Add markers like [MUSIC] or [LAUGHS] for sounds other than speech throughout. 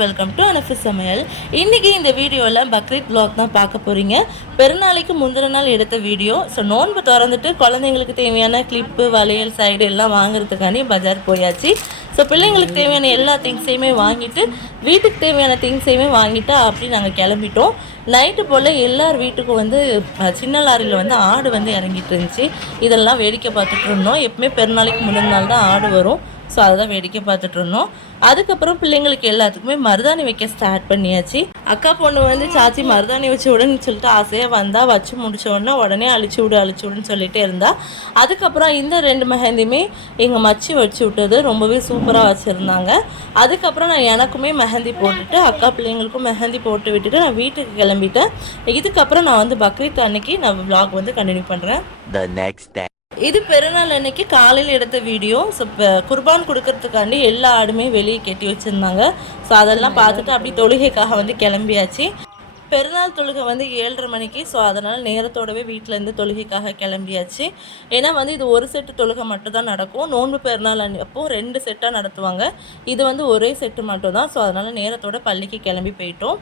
Welcome to அனஃபி சமையல் இன்றைக்கி இந்த வீடியோவில் பக்ரீத் ப்ளாக் தான் பார்க்க போகிறீங்க பெருநாளைக்கு முந்தின நாள் எடுத்த வீடியோ. ஸோ நோன்பு திறந்துட்டு குழந்தைங்களுக்கு தேவையான கிளிப்பு வளையல் சைடு எல்லாம் வாங்குறதுக்காண்டி பஜார் போயாச்சு. ஸோ பிள்ளைங்களுக்கு தேவையான எல்லா திங்ஸையுமே வாங்கிட்டு வீட்டுக்கு தேவையான திங்ஸையுமே வாங்கிட்டு அப்படி நாங்கள் கிளம்பிட்டோம். நைட்டு போல் எல்லார் வீட்டுக்கும் வந்து சின்ன லாரியில் வந்து ஆடு வந்து இறங்கிட்டு இருந்துச்சு. இதெல்லாம் வேடிக்கை பார்த்துட்டு இருந்தோம். எப்பவுமே பெருநாளைக்கு முந்தின நாள் தான் ஆடு வரும். ஸோ அதை தான் வேடிக்கை பார்த்துட்டு இருந்தோம். அதுக்கப்புறம் பிள்ளைங்களுக்கு எல்லாத்துக்குமே மருதாணி வைக்க ஸ்டார்ட் பண்ணியாச்சு. அக்கா பொண்ணு வந்து சாச்சி மருதாணி வச்சு விடுன்னு சொல்லிட்டு ஆசையாக வந்தால் வச்சு முடிச்ச உடனே உடனே அழிச்சு விடு அழிச்சு விடுன்னு சொல்லிட்டே இருந்தா. அதுக்கப்புறம் இந்த ரெண்டு மெஹந்தியுமே எங்கள் மச்சி வச்சு விட்டது. ரொம்பவே சூப்பராக வச்சுருந்தாங்க. அதுக்கப்புறம் நான் எனக்குமே மெஹந்தி போட்டுட்டு அக்கா பிள்ளைங்களுக்கும் மெஹந்தி போட்டு விட்டுட்டு நான் வீட்டுக்கு கிளம்பிட்டேன். இதுக்கப்புறம் நான் வந்து பக்ரீத் அன்னைக்கு நான் விளாக் வந்து கண்டினியூ பண்ணுறேன் the next. இது பெருநாள் அன்னைக்கு காலையில் எடுத்த வீடியோ. ஸோ இப்போ குர்பான் கொடுக்கறதுக்காண்டி எல்லா ஆடுமே வெளியே கட்டி வச்சுருந்தாங்க. ஸோ அதெல்லாம் பார்த்துட்டு அப்படி தொழுகைக்காக வந்து கிளம்பியாச்சு. பெருநாள் தொழுகை வந்து ஏழரை மணிக்கு. ஸோ அதனால் நேரத்தோடவே வீட்டிலேருந்து தொழுகைக்காக கிளம்பியாச்சு. ஏன்னா வந்து இது ஒரு செட்டு தொழுகை மட்டும் தான் நடக்கும். நோன்பு பெருநாள் அன்னி அப்போ ரெண்டு செட்டாக நடத்துவாங்க. இது வந்து ஒரே செட்டு மட்டும் தான் ஸோ அதனால் நேரத்தோட பள்ளிக்கு கிளம்பி போயிட்டோம்.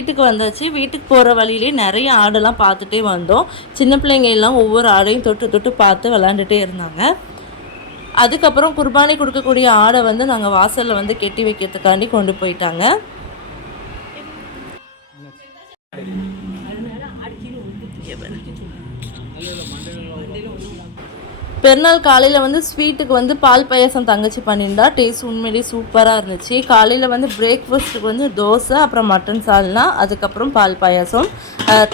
வீட்டுக்கு வந்தாச்சு. வீட்டுக்கு போகிற வழியிலே நிறைய ஆடெல்லாம் பார்த்துட்டே வந்தோம். சின்ன பிள்ளைங்க எல்லாம் ஒவ்வொரு ஆடையும் தொட்டு தொட்டு பார்த்து விளாண்டுட்டே இருந்தாங்க. அதுக்கப்புறம் குர்பானி கொடுக்கக்கூடிய ஆடை வந்து நாங்கள் வாசலில் வந்து கெட்டி வைக்கிறதுக்காண்டி கொண்டு போயிட்டாங்க. பெருநாள் காலையில் வந்து ஸ்வீட்டுக்கு வந்து பால் பாயாசம் தங்கச்சி பண்ணியிருந்தா. டேஸ்ட் உண்மையிலேயே சூப்பராக இருந்துச்சு. காலையில் வந்து பிரேக்ஃபாஸ்ட்டுக்கு வந்து தோசை அப்புறம் மட்டன் சால்னா அதுக்கப்புறம் பால் பாயாசம்.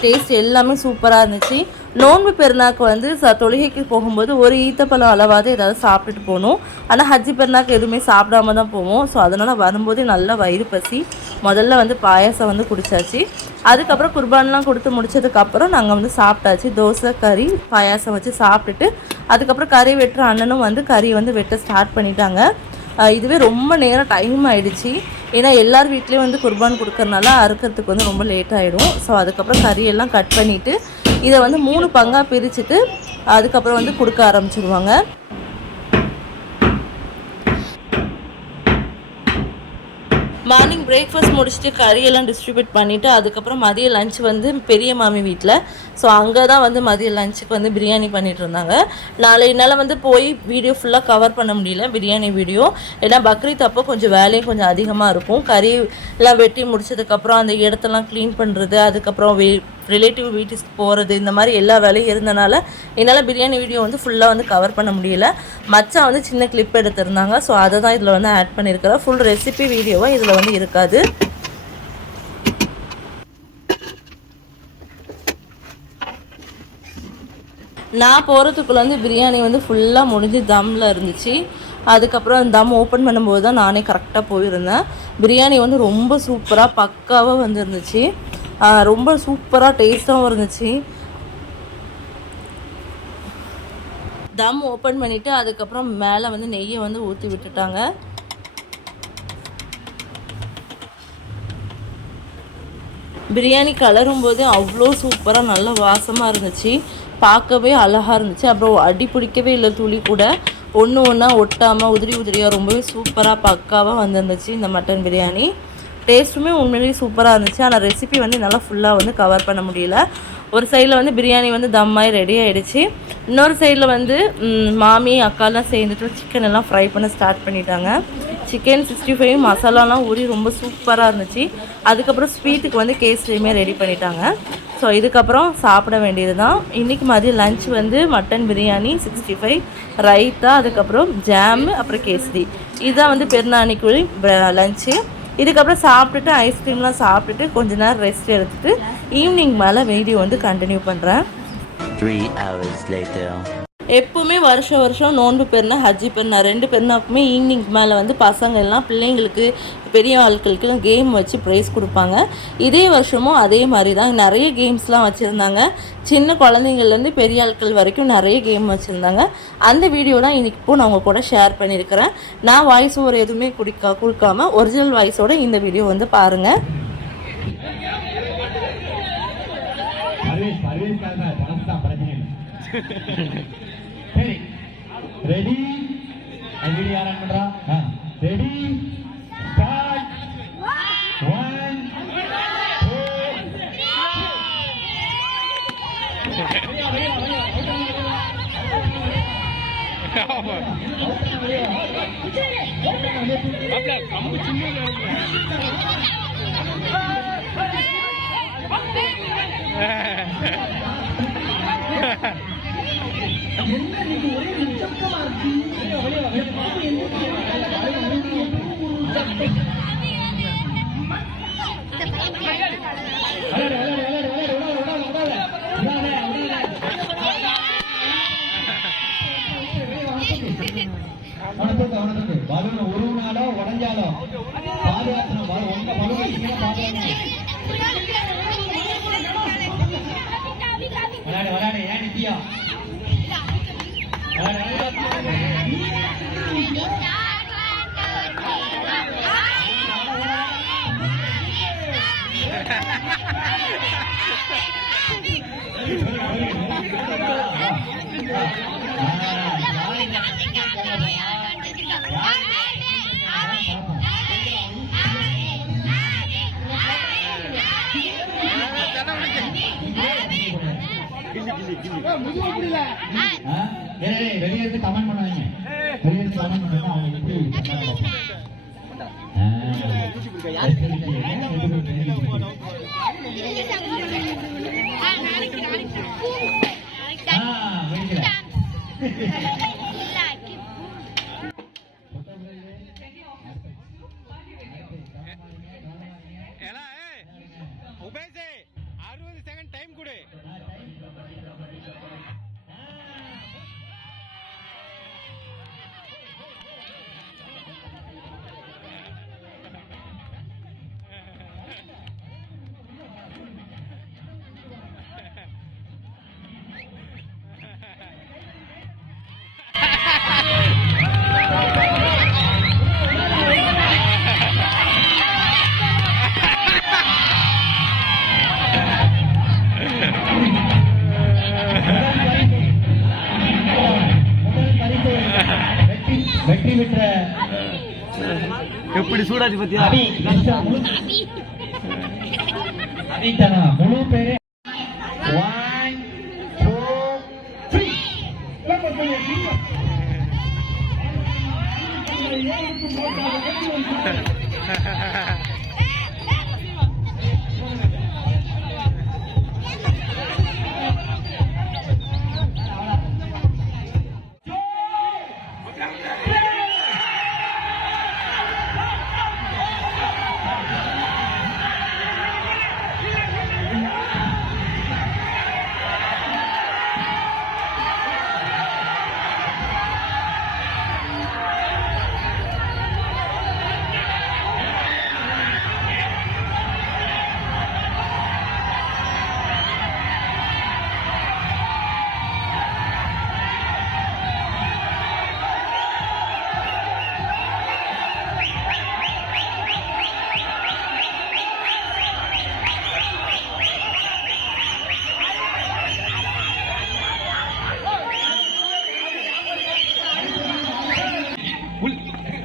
டேஸ்ட் எல்லாமே சூப்பராக இருந்துச்சு. நோன்பு பெருநாக்கு வந்து ச தொழுகைக்கு போகும்போது ஒரு ஈத்தப்பழம் அளவாவது ஏதாவது சாப்பிட்டுட்டு போகணும். ஆனால் ஹஜ்ஜி பெருநாக்கு எதுவுமே சாப்பிடாம தான் போவோம். ஸோ அதனால் வரும்போதே நல்லா வயிறு பசி. முதல்ல வந்து பாயாசம் வந்து குடிச்சாச்சு. அதுக்கப்புறம் குர்பான்லாம் கொடுத்து முடிச்சதுக்கப்புறம் நாங்கள் வந்து சாப்பிட்டாச்சு. தோசை கறி பாயாசம் வச்சு சாப்பிட்டுட்டு அதுக்கப்புறம் கறி வெட்டுற அண்ணனும் வந்து கறி வந்து வெட்ட ஸ்டார்ட் பண்ணிட்டாங்க. இதுவே ரொம்ப நேரம் டைம் ஆகிடுச்சு ஏன்னா எல்லார் வீட்லேயும் வந்து குர்பான் கொடுக்கறனால அறுக்கிறதுக்கு வந்து ரொம்ப லேட் ஆகிடும் ஸோ அதுக்கப்புறம் கறியெல்லாம் கட் பண்ணிவிட்டு இதை வந்து மூணு பங்காக பிரிச்சுட்டு அதுக்கப்புறம் வந்து கொடுக்க ஆரம்பிச்சிடுவாங்க மார்னிங் பிரேக்ஃபாஸ்ட் முடிச்சுட்டு கறியெல்லாம் டிஸ்ட்ரிபியூட் பண்ணிவிட்டு அதுக்கப்புறம் மதிய லஞ்ச் வந்து பெரிய மாமி வீட்டில் ஸோ அங்கே தான் வந்து மதிய லஞ்சுக்கு வந்து பிரியாணி பண்ணிகிட்டு இருந்தாங்க. நாளை என்னால் வந்து போய் வீடியோ ஃபுல்லாக கவர் பண்ண முடியல பிரியாணி வீடியோ ஏன்னா பக்ரீத் அப்போ கொஞ்சம் வேலையும் கொஞ்சம் அதிகமாக இருக்கும். கறி எல்லாம் வெட்டி முடிச்சதுக்கப்புறம் அந்த இடத்தெல்லாம் க்ளீன் பண்ணுறது அதுக்கப்புறம் வே ரிலேட்டிவ் வீட்டுக்கு போகிறது இந்த மாதிரி எல்லா வேலையும் இருந்தனால என்னால் பிரியாணி வீடியோ வந்து ஃபுல்லாக வந்து கவர் பண்ண முடியல. மச்சான் வந்து சின்ன கிளிப் எடுத்திருந்தாங்க. ஸோ அதை தான் இதில் வந்து ஆட் பண்ணியிருக்கிறேன் ஃபுல் ரெசிபி வீடியோவாக இதில் வந்து இருக்காது. நான் போகிறதுக்குள்ளே வந்து பிரியாணி வந்து ஃபுல்லாக முடிஞ்சு தம்மில் இருந்துச்சு. அதுக்கப்புறம் தம் ஓப்பன் பண்ணும்போது தான் நானே கரெக்டாக போயிருந்தேன். பிரியாணி வந்து ரொம்ப சூப்பராக பக்காவாக வந்துருந்துச்சு. ரொம்ப சூப்பராக டேஸ்ட்டாகவும் இருந்துச்சு. தம் ஓப்பன் பண்ணிவிட்டு அதுக்கப்புறம் மேலே வந்து நெய்யை வந்து ஊற்றி விட்டுட்டாங்க. பிரியாணி கலரும் போது அவ்வளோ சூப்பராக நல்ல வாசமாக இருந்துச்சு. பார்க்கவே அழகாக இருந்துச்சு. அப்புறம் அடி பிடிக்கவே இல்லை துளி கூட. ஒன்று ஒன்றா ஒட்டாமல் உதிரி உதிரியாக ரொம்பவே சூப்பராக பக்காவாக வந்திருந்துச்சு இந்த மட்டன் பிரியாணி. டேஸ்ட்டுமே உண்மையிலேயே சூப்பராக இருந்துச்சு. ஆனால் ரெசிபி வந்து நல்லா ஃபுல்லாக வந்து கவர் பண்ண முடியல. ஒரு சைடில் வந்து பிரியாணி வந்து தம்மாய் ரெடி ஆகிடுச்சு இன்னொரு சைடில் வந்து மாமி அக்காலாம் சேர்ந்துட்டு சிக்கன் எல்லாம் ஃப்ரை பண்ண ஸ்டார்ட் பண்ணிட்டாங்க. சிக்கன் சிக்ஸ்டி ஃபைவ் மசாலாலாம் ஊறி ரொம்ப சூப்பராக இருந்துச்சு. அதுக்கப்புறம் ஸ்வீட்டுக்கு வந்து கேசரியுமே ரெடி பண்ணிட்டாங்க. ஸோ இதுக்கப்புறம் சாப்பிட வேண்டியது தான் இன்றைக்கி மதியம் லஞ்ச் வந்து mutton biryani sixty five raita அதுக்கப்புறம் ஜாமு அப்புறம் கேசரி. இதுதான் வந்து பெருநாணிக்குழி லஞ்சு இதுக்கப்புறம் சாப்பிட்டுட்டு ஐஸ்கிரீம்லாம் சாப்பிட்டுட்டு கொஞ்ச நேரம் ரெஸ்ட் எடுத்துட்டு ஈவினிங் மேலே வீடியோ வந்து கண்டினியூ பண்ணுறேன் Three hours லைட்டு எப்போவுமே வருஷம் வருஷம் நோன்பு பெருனா ஹஜ்ஜி பெருனா ரெண்டு பெருனாக்குமே ஈவினிங் மேலே வந்து பசங்க எல்லாம் பிள்ளைங்களுக்கு பெரிய ஆட்களுக்கு கேம் வச்சு ப்ரைஸ் கொடுப்பாங்க. இதே வருஷமும் அதே மாதிரி தான் நிறைய கேம்ஸ்லாம் வச்சுருந்தாங்க. சின்ன குழந்தைங்கள்லேருந்து பெரிய ஆட்கள் வரைக்கும் நிறைய கேம் வச்சுருந்தாங்க. அந்த வீடியோ தான் இன்னைக்கு இப்போ நான் உங்கள் கூட ஷேர் பண்ணியிருக்கிறேன். நான் வாய்ஸ் ஓவர் எதுவுமே குடிக்கா கொடுக்காம ஒரிஜினல் வாய்ஸோட இந்த வீடியோ வந்து பாருங்கள் பணம் தான் பிரச்சனை இல்லை [LAUGHS] சரி. ரெடி வீடியோ யார் ஆன் பண்றா? ரெடி ஸ்டார்ட் ஒன் விளையாடு விளையாடு விடாத விடாத விடாத வணக்கம் வணக்கம் உடஞ்சாலோ. வெளிய இருந்து கமெண்ட் பண்ணுவாங்க. வெளிய இருந்து கமெண்ட் பண்ணுங்க அவங்க எப்படி பண்ணாங்க ஆ, எப்படி சூடாச்சு பத்தியா? கிருஷ்ணா முழு பேரு. ஒன் டூ த்ரீ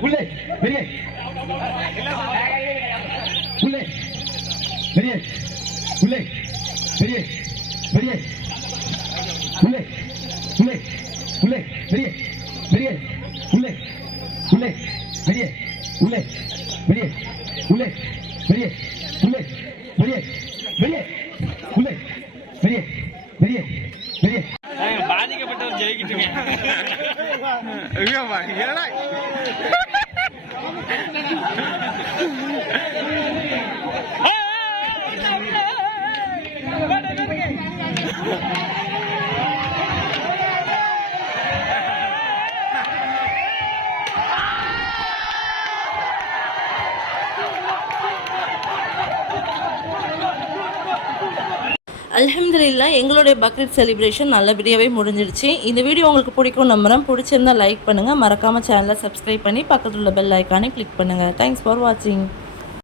உள்ளே வெளியே. உள்ளே வெளியே. உள்ளே வெளியே வெளியே. அலமதுல்லா எங்களுடைய பக்ரீத் செலிப்ரேஷன் நல்லபடியாகவே முடிஞ்சிடுச்சு இந்த வீடியோ உங்களுக்கு பிடிக்கும் நம்புறேன். பிடிச்சிருந்தா லைக் பண்ணுங்கள் மறக்காமல் சேனலை சப்ஸ்கிரைப் பண்ணி பக்கத்தில் உள்ள பெல் ஐக்கானே கிளிக் பண்ணுங்கள் தேங்க்ஸ் ஃபார் வாட்சிங்